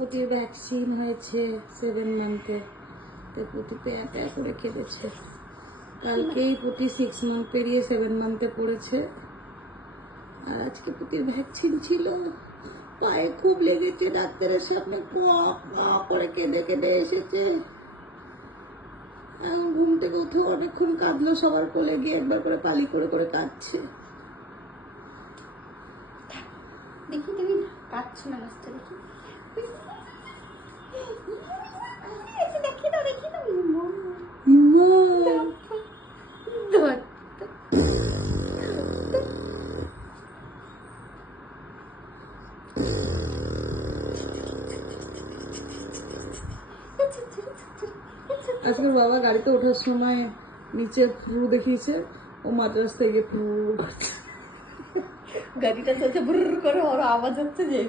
পুটির vaccine হয়েছে 7 মান্থে, তো পুটি প্যাঁ প্যাঁ করে কেঁদেছে। কালকেই পুটি 6 মান্থ পেরিয়ে 7 মান্থে পড়েছে, আর আজকে পুটির ভ্যাকসিন ছিল। পায়ে খুব লেগেছে, ডাক্তারের সামনে করে কেঁদে কেঁদে এসেছে। এখন ঘুম থেকে উঠে অনেকক্ষণ কাঁদলো, সবার কোলে গিয়ে একবার করে পালি করে করে কাঁদছে। দেখি তুমি কাঁদছো না মাছটা, দেখি দেখি না দেখি না আজকে বাবা গাড়িতে ওঠার সময় নিচে ফ্রু দেখিয়েছে, ও মাদ্রাস থেকে ফ্রু গাড়িটা চলছে বুর করে, ওর আওয়াজ হচ্ছে যে